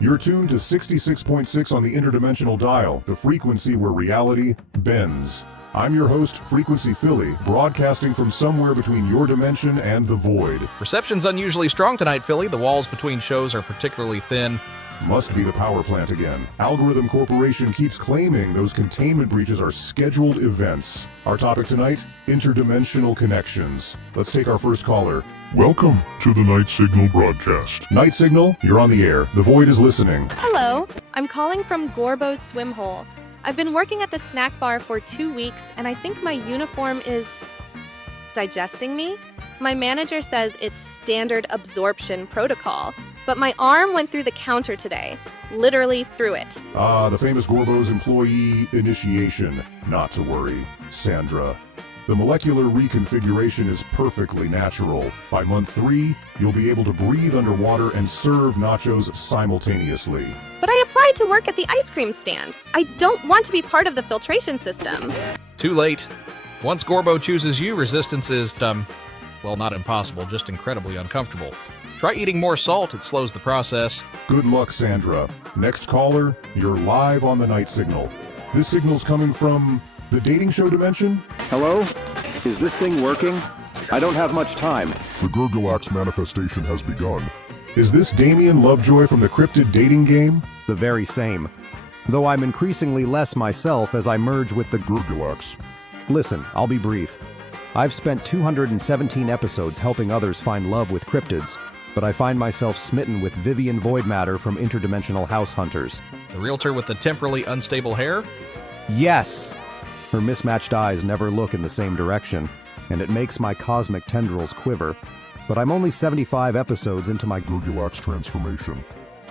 You're tuned to 66.6 on the interdimensional dial, the frequency where reality bends. I'm your host, Frequency Philly, broadcasting from somewhere between your dimension and the void. Reception's unusually strong tonight, Philly. The walls between shows are particularly thin. Must be the power plant again. Algorithm Corporation keeps claiming those containment breaches are scheduled events. Our topic tonight, interdimensional connections. Let's take our first caller. Welcome to the Night Signal broadcast. Night Signal, you're on the air. The void is listening. Hello, I'm calling from Gorbo's swim hole. I've been working at the snack bar for 2 weeks, and I think my uniform is digesting me. My manager says it's standard absorption protocol, but my arm went through the counter today. Literally through it. The famous Gorbo's employee initiation. Not to worry, Sandra. The molecular reconfiguration is perfectly natural. By month 3, you'll be able to breathe underwater and serve nachos simultaneously. But I applied to work at the ice cream stand. I don't want to be part of the filtration system. Too late. Once Gorbo chooses you, resistance is, well, not impossible, just incredibly uncomfortable. Try eating more salt, it slows the process. Good luck, Sandra. Next caller, you're live on the Night Signal. This signal's coming from the dating show dimension? Hello? Is this thing working? I don't have much time. The Gurgulax manifestation has begun. Is this Damien Lovejoy from the cryptid dating game? The very same. Though I'm increasingly less myself as I merge with the Gurgulax. Listen, I'll be brief. I've spent 217 episodes helping others find love with cryptids, but I find myself smitten with Vivian Void Matter from Interdimensional House Hunters. The realtor with the temporally unstable hair? Yes! Her mismatched eyes never look in the same direction, and it makes my cosmic tendrils quiver. But I'm only 75 episodes into my Gurgulax transformation.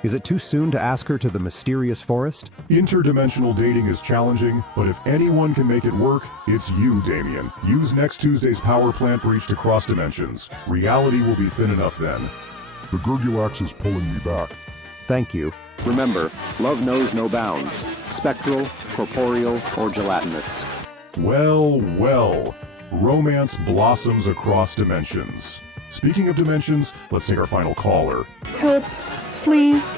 Is it too soon to ask her to the mysterious forest? Interdimensional dating is challenging, but if anyone can make it work, it's you, Damien. Use next Tuesday's power plant breach to cross dimensions. Reality will be thin enough then. The Gurgulax is pulling me back. Thank you. Remember, love knows no bounds. Spectral, corporeal, or gelatinous. Well, well. Romance blossoms across dimensions. Speaking of dimensions, let's take our final caller. Help, please.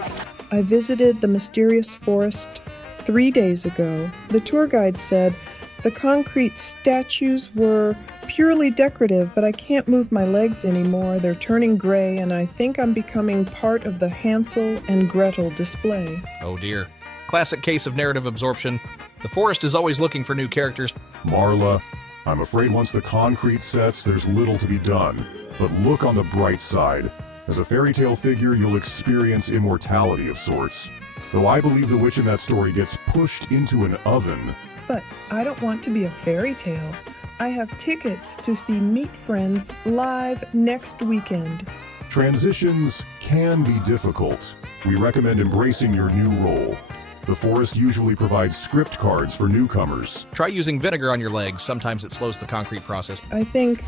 I visited the mysterious forest 3 days ago. The tour guide said the concrete statues were purely decorative, but I can't move my legs anymore. They're turning gray, and I think I'm becoming part of the Hansel and Gretel display. Oh dear. Classic case of narrative absorption. The forest is always looking for new characters. Marla, I'm afraid once the concrete sets, there's little to be done. But look on the bright side. As a fairy tale figure, you'll experience immortality of sorts. Though I believe the witch in that story gets pushed into an oven. But I don't want to be a fairy tale. I have tickets to see Meet Friends live next weekend. Transitions can be difficult. We recommend embracing your new role. The forest usually provides script cards for newcomers. Try using vinegar on your legs. Sometimes it slows the concrete process. I think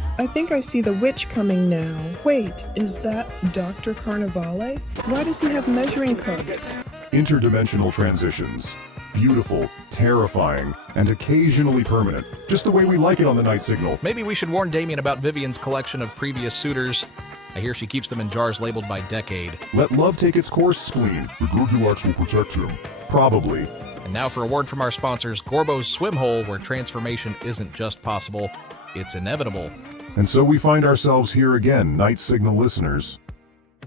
I see the witch coming now. Wait, is that Dr. Carnivale? Why does he have measuring cups? Interdimensional transitions. Beautiful, terrifying, and occasionally permanent. Just the way we like it on the Night Signal. Maybe we should warn Damien about Vivian's collection of previous suitors. I hear she keeps them in jars labeled by decade. Let love take its course, spleen. The Gurgulax will protect him. Probably. And now for a word from our sponsors, Gorbo's Swim Hole, where transformation isn't just possible, it's inevitable. And so we find ourselves here again, Night Signal listeners.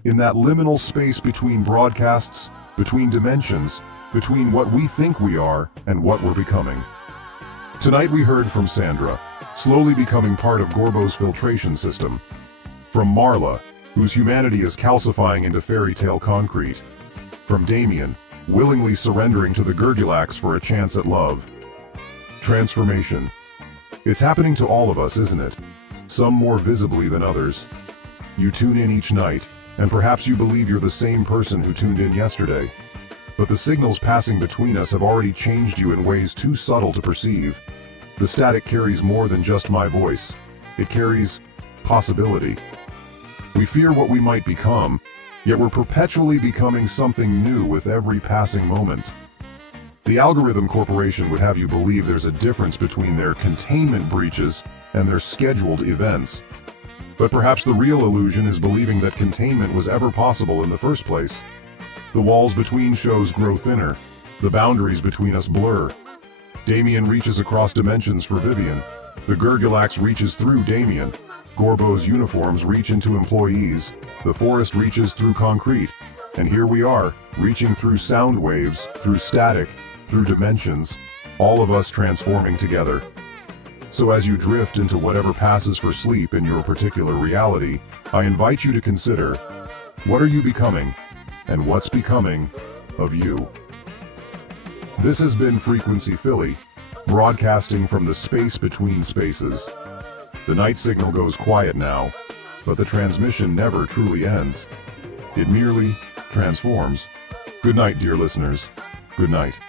In that liminal space between broadcasts, between dimensions, between what we think we are and what we're becoming. Tonight we heard from Sandra, slowly becoming part of Gorbo's filtration system. From Marla, whose humanity is calcifying into fairy tale concrete. From Damien, willingly surrendering to the Gurgulax for a chance at love. Transformation. It's happening to all of us, isn't it? Some more visibly than others. You tune in each night, and perhaps you believe you're the same person who tuned in yesterday. But the signals passing between us have already changed you in ways too subtle to perceive. The static carries more than just my voice. It carries possibility. We fear what we might become, yet we're perpetually becoming something new with every passing moment. The Algorithm Corporation would have you believe there's a difference between their containment breaches and their scheduled events. But perhaps the real illusion is believing that containment was ever possible in the first place. The walls between shows grow thinner. The boundaries between us blur. Damien reaches across dimensions for Vivian. The Gurgulax reaches through Damien. Gorbo's uniforms reach into employees. The forest reaches through concrete. And here we are, reaching through sound waves, through static, through dimensions, all of us transforming together. So as you drift into whatever passes for sleep in your particular reality, I invite you to consider, what are you becoming, and what's becoming of you? This has been Frequency Philly, broadcasting from the space between spaces. The night signal goes quiet now, but the transmission never truly ends. It merely transforms. Good night, dear listeners. Good night.